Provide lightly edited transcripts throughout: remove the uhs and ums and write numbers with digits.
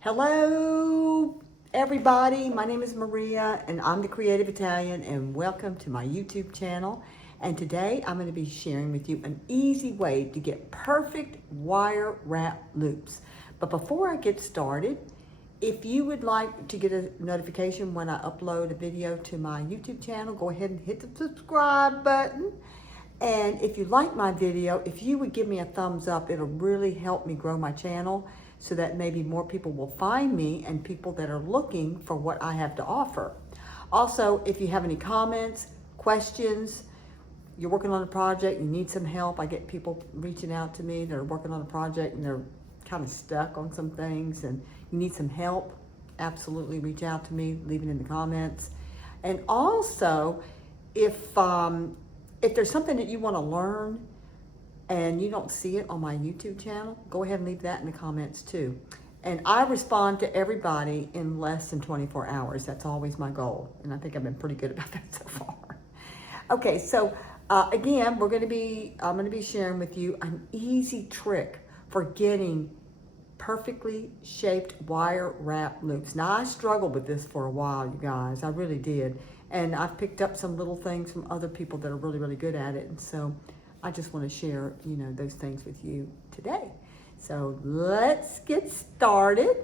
Hello, everybody. My name is Maria, and I'm the Creative Italian, and welcome to my YouTube channel. And today I'm going to be sharing with you an easy way to get perfect wire wrap loops. But before I get started, if you would like to get a notification when I upload a video to my YouTube channel, go ahead and hit the subscribe button. And if you like my video, if you would give me a thumbs up, it'll really help me grow my channel so that maybe more people will find me and people that are looking for what I have to offer. Also, if you have any comments, questions, you're working on a project, you need some help. I get people reaching out to me that are working on a project and they're kind of stuck on some things and you need some help, absolutely reach out to me, leave it in the comments. And also, if there's something that you want to learn and you don't see it on my YouTube channel, go ahead and leave that in the comments too. And I respond to everybody in less than 24 hours. That's always my goal. And I think I've been pretty good about that so far. Okay, so again, I'm going to be sharing with you an easy trick for getting perfectly shaped wire wrap loops. Now, I struggled with this for a while, you guys. I really did. And I've picked up some little things from other people that are really, really good at it. And so I just want to share, those things with you today. So let's get started.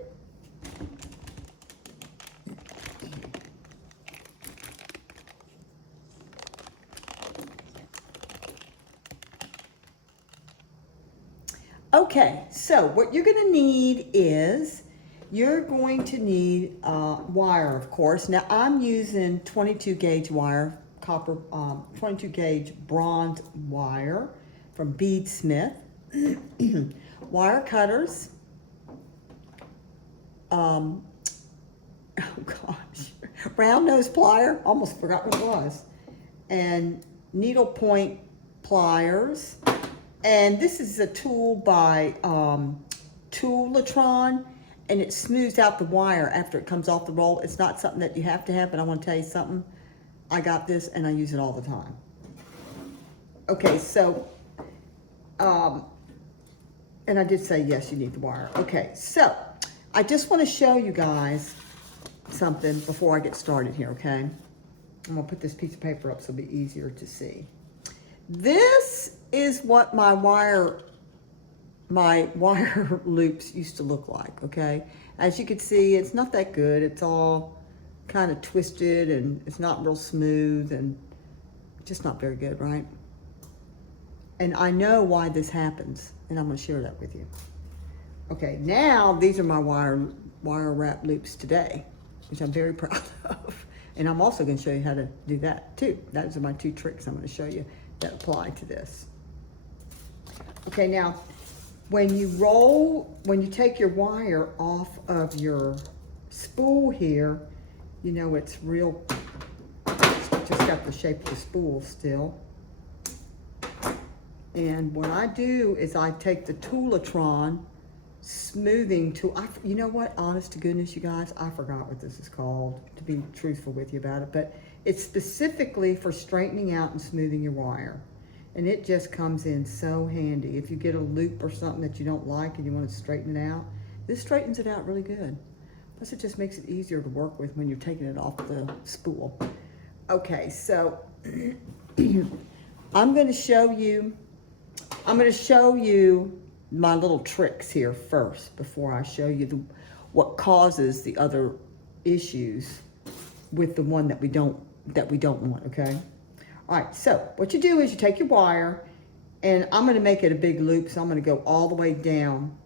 Okay, so what you're going to need is you're going to need wire, of course. Now I'm using 22 gauge wire, copper 22 gauge bronze wire from Bead Smith. Wire cutters. Oh gosh, round nose plier. Almost forgot what it was. And needle point pliers. And this is a tool by Toolatron, and it smooths out the wire after it comes off the roll. It's not something that you have to have, but I want to tell you something. I got this and I use it all the time. Okay, so, and I did say, yes, you need the wire. Okay, so I just want to show you guys something before I get started here, okay? I'm gonna put this piece of paper up so it'll be easier to see. This is what my wire loops used to look like, okay? As you can see, it's not that good. It's all kind of twisted and it's not real smooth and just not very good, right? And I know why this happens, and I'm going to share that with you. Okay, now these are my wire wrap loops today, which I'm very proud of. And I'm also going to show you how to do that too. Those are my two tricks I'm going to show you that apply to this. Okay, now when you take your wire off of your spool here, it's just got the shape of the spool still. And what I do is I take the Toolatron smoothing tool. You know what? Honest to goodness, you guys, I forgot what this is called, to be truthful with you about it. But it's specifically for straightening out and smoothing your wire. And it just comes in so handy. If you get a loop or something that you don't like and you want to straighten it out, this straightens it out really good. Plus it just makes it easier to work with when you're taking it off the spool. Okay, so I'm going to show you my little tricks here first before I show you what causes the other issues with the one that we don't want, okay? All right, so what you do is you take your wire, and I'm going to make it a big loop, so I'm going to go all the way down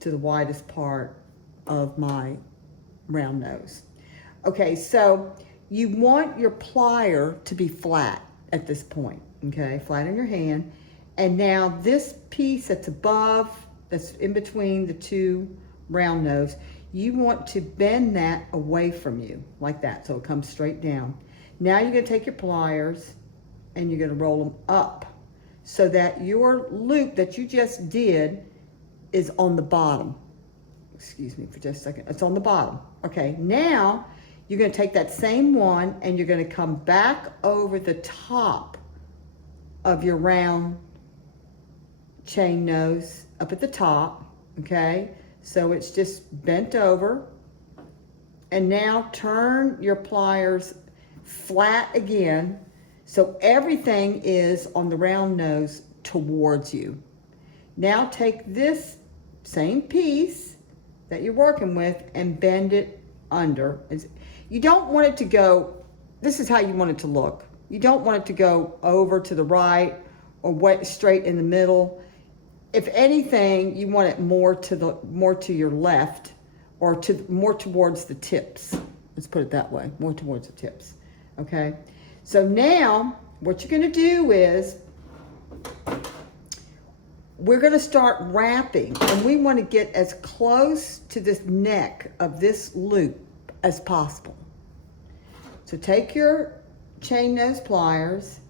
to the widest part of my round nose. Okay, so you want your plier to be flat at this point, okay, flat in your hand. And now this piece that's above, that's in between the two round nose, you want to bend that away from you like that, so it comes straight down. Now you're going to take your pliers and you're going to roll them up so that your loop that you just did is on the bottom. Excuse me for just a second. It's on the bottom. Okay, now you're going to take that same one and you're going to come back over the top of your round chain nose up at the top, okay? So it's just bent over. And now turn your pliers flat again, so everything is on the round nose towards you. Now take this same piece that you're working with and bend it under. You don't want it to go, this is how you want it to look. You don't want it to go over to the right or straight in the middle. If anything, you want it more to your left, or more towards the tips. Let's put it that way, more towards the tips. Okay, so now what you're going to do is we're going to start wrapping, and we want to get as close to this neck of this loop as possible. So take your chain nose pliers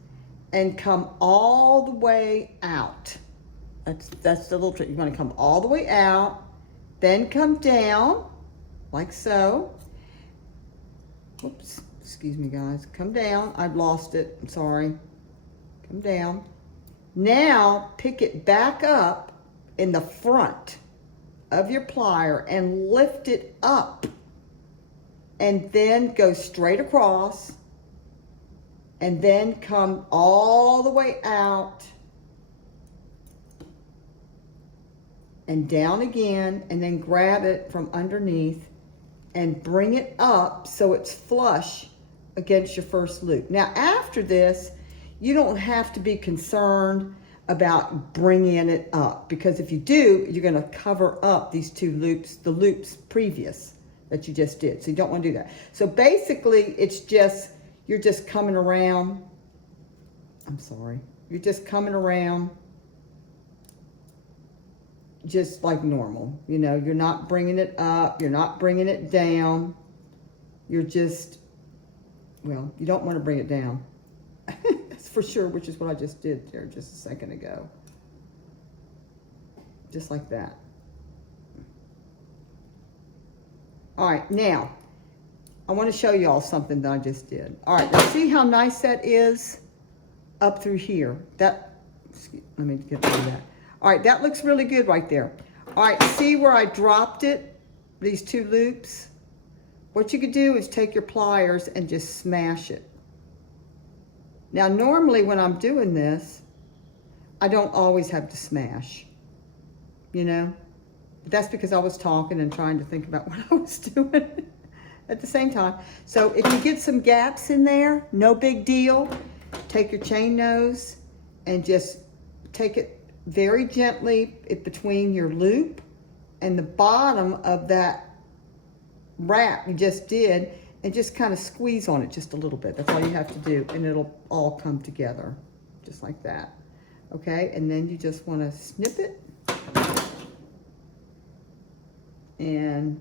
and come all the way out. That's the little trick. You want to come all the way out, then come down like so. Oops, excuse me guys. Come down. I've lost it. I'm sorry. Come down. Now pick it back up in the front of your plier and lift it up, and then go straight across, and then come all the way out and down again, and then grab it from underneath and bring it up so it's flush against your first loop. Now after this, you don't have to be concerned about bringing it up, because if you do, you're going to cover up these two loops, the loops previous that you just did. So you don't want to do that. So basically it's just, you're just coming around. I'm sorry. You're just coming around just like normal. You know, you're not bringing it up. You're not bringing it down. You're just, well, you don't want to bring it down. That's for sure, which is what I just did there just a second ago. Just like that. All right, now, I want to show you all something that I just did. All right, now see how nice that is up through here? Let me get rid of that. All right, that looks really good right there. All right, see where I dropped it, these two loops? What you could do is take your pliers and just smash it. Now, normally when I'm doing this, I don't always have to smash, you know? That's because I was talking and trying to think about what I was doing at the same time. So if you get some gaps in there, no big deal. Take your chain nose and just take it very gently between your loop and the bottom of that wrap you just did, and just kind of squeeze on it just a little bit. That's all you have to do, and it'll all come together just like that. Okay, and then you just want to snip it and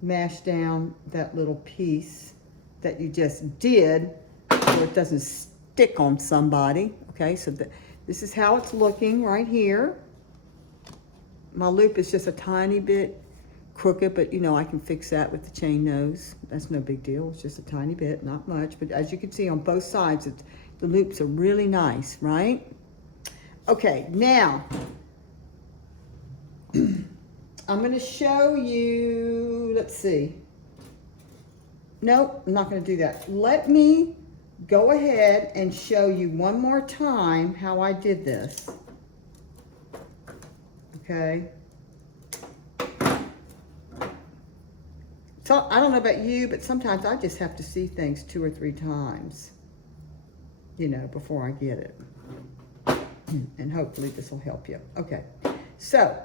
mash down that little piece that you just did so it doesn't stick on somebody. Okay, so this is how it's looking right here. My loop is just a tiny bit crooked, but you know, I can fix that with the chain nose. That's no big deal. It's just a tiny bit, not much. But as you can see on both sides, the loops are really nice, right? Okay, now I'm going to show you, let's see. Nope, I'm not going to do that. Let me go ahead and show you one more time how I did this. Okay. So I don't know about you, but sometimes I just have to see things 2 or 3 times, you know, before I get it. And hopefully this will help you. Okay. So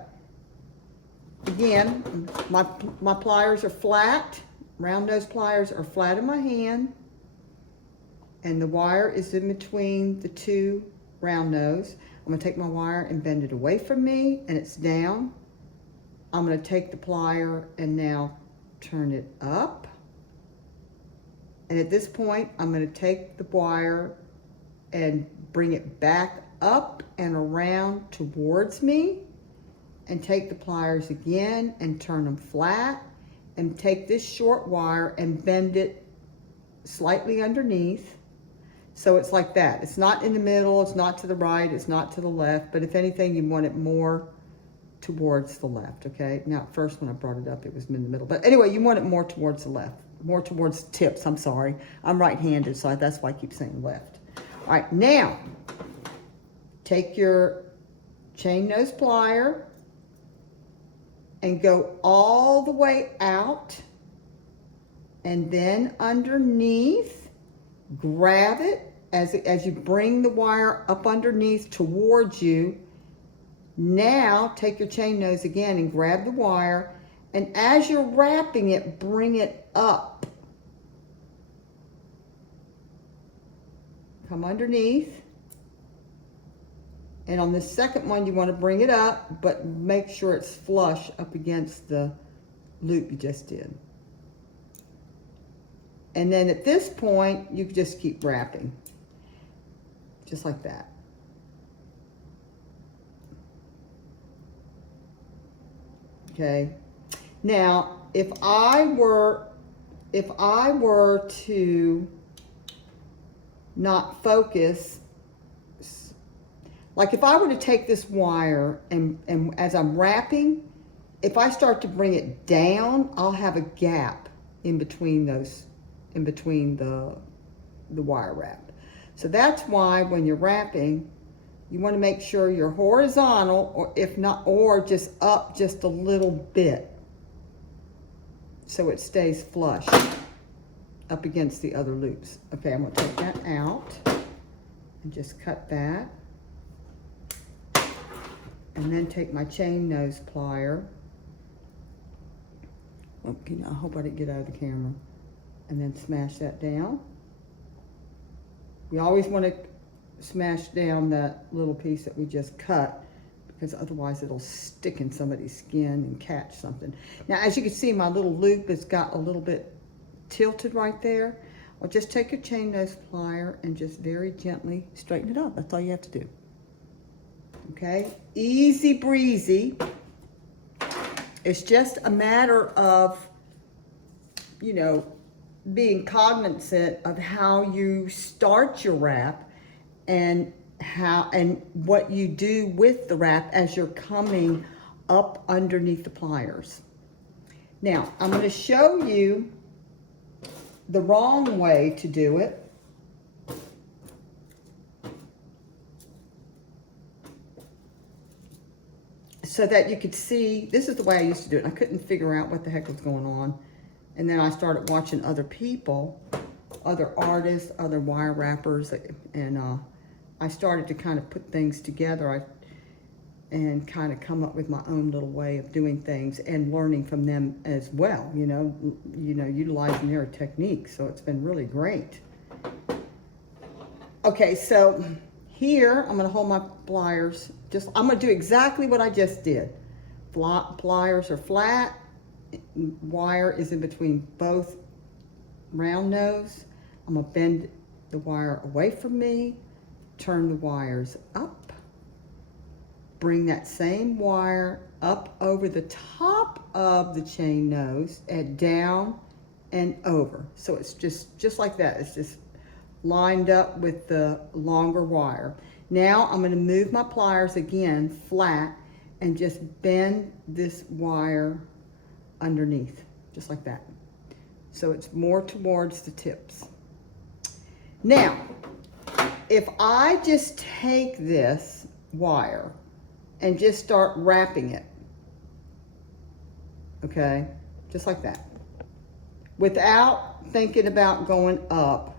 again, my pliers are flat. Round nose pliers are flat in my hand. And the wire is in between the two round nose. I'm going to take my wire and bend it away from me, and it's down. I'm going to take the plier and now turn it up. And at this point, I'm going to take the wire and bring it back up and around towards me, and take the pliers again and turn them flat, and take this short wire and bend it slightly underneath. So it's like that. It's not in the middle, it's not to the right, it's not to the left, but if anything, you want it more towards the left, okay? Now, at first when I brought it up, it was in the middle. But anyway, you want it more towards the left, more towards the tips, I'm sorry. I'm right-handed, so that's why I keep saying left. All right, now, take your chain nose plier and go all the way out, and then underneath, grab it as you bring the wire up underneath towards you. Now take your chain nose again and grab the wire, and as you're wrapping it, bring it up. Come underneath, and on the second one you want to bring it up, but make sure it's flush up against the loop you just did. And then at this point, you just keep wrapping, just like that. Okay. Now, if I were to not focus, like if I were to take this wire and as I'm wrapping, if I start to bring it down, I'll have a gap in between those, in between the wire wrap. So that's why when you're wrapping, you want to make sure you're horizontal, or if not, or just up just a little bit so it stays flush up against the other loops. Okay, I'm going to take that out and just cut that. And then take my chain nose plier. Oh, I hope I didn't get out of the camera. And then smash that down. We always want to smash down that little piece that we just cut, because otherwise it'll stick in somebody's skin and catch something. Now, as you can see, my little loop has got a little bit tilted right there. I'll just take your chain nose plier and just very gently straighten it up. That's all you have to do. Okay, easy breezy. It's just a matter of, you know, being cognizant of how you start your wrap and what you do with the wrap as you're coming up underneath the pliers. Now, I'm going to show you the wrong way to do it. So that you could see, this is the way I used to do it. I couldn't figure out what the heck was going on. And then I started watching other people, other artists, other wire wrappers, and I started to kind of put things together and kind of come up with my own little way of doing things and learning from them as well, you know, utilizing their techniques. So it's been really great. Okay, so here I'm going to hold my pliers. I'm going to do exactly what I just did. Pliers are flat. Wire is in between both round nose. I'm going to bend the wire away from me, turn the wires up, bring that same wire up over the top of the chain nose and down and over. So it's just like that. It's just lined up with the longer wire. Now I'm going to move my pliers again flat and just bend this wire underneath, just like that. So it's more towards the tips. Now, if I just take this wire and just start wrapping it, okay, just like that, without thinking about going up,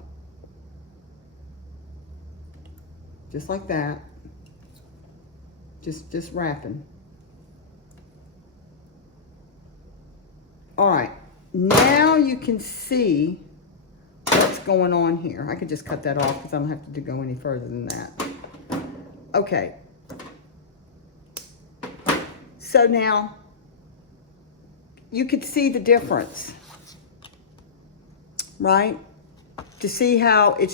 just like that, just wrapping. All right, now you can see what's going on here. I could just cut that off because I don't have to go any further than that. Okay. So now you could see the difference, right? To see how the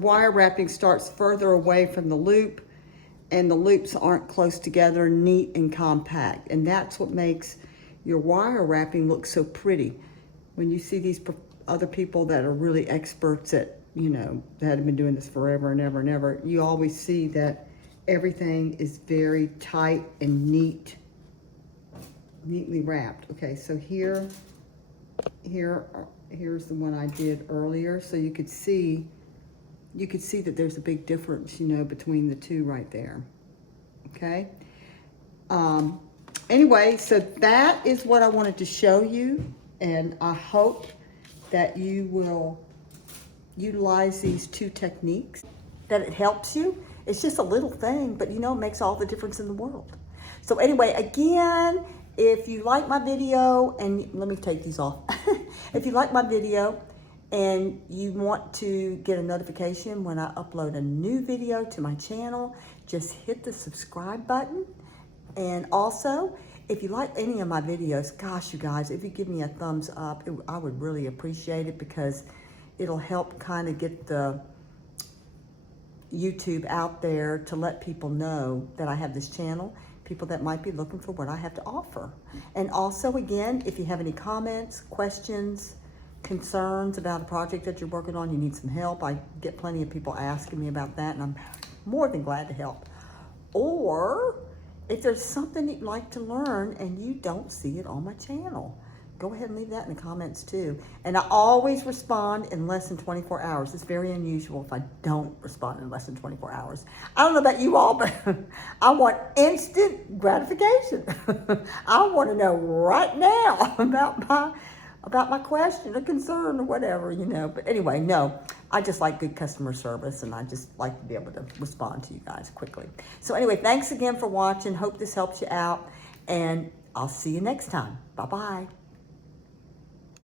wire wrapping starts further away from the loop, and the loops aren't close together, neat and compact. And that's what makes your wire wrapping look so pretty. When you see these other people that are really experts at, you know, that have been doing this forever and ever and ever, you always see that everything is very tight and neatly wrapped. Okay, so here's the one I did earlier. So you could see that there's a big difference, you know, between the two right there. Okay. Anyway, so that is what I wanted to show you, and I hope that you will utilize these two techniques, that it helps you. It's just a little thing, but you know, it makes all the difference in the world. So anyway, again, if you like my video, and let me take these off. If you like my video and you want to get a notification when I upload a new video to my channel, just hit the subscribe button. And also, if you like any of my videos, gosh, you guys, if you give me a thumbs up, I would really appreciate it, because it'll help kind of get the YouTube out there to let people know that I have this channel, people that might be looking for what I have to offer. And also, again, if you have any comments, questions, concerns about a project that you're working on, you need some help, I get plenty of people asking me about that, and I'm more than glad to help. Or if there's something you'd like to learn and you don't see it on my channel, go ahead and leave that in the comments too. And I always respond in less than 24 hours. It's very unusual if I don't respond in less than 24 hours. I don't know about you all, but I want instant gratification. I want to know right now about my question or concern or whatever, you know. But anyway, no, I just like good customer service, and I just like to be able to respond to you guys quickly. So anyway, thanks again for watching. Hope this helps you out, and I'll see you next time. Bye-bye.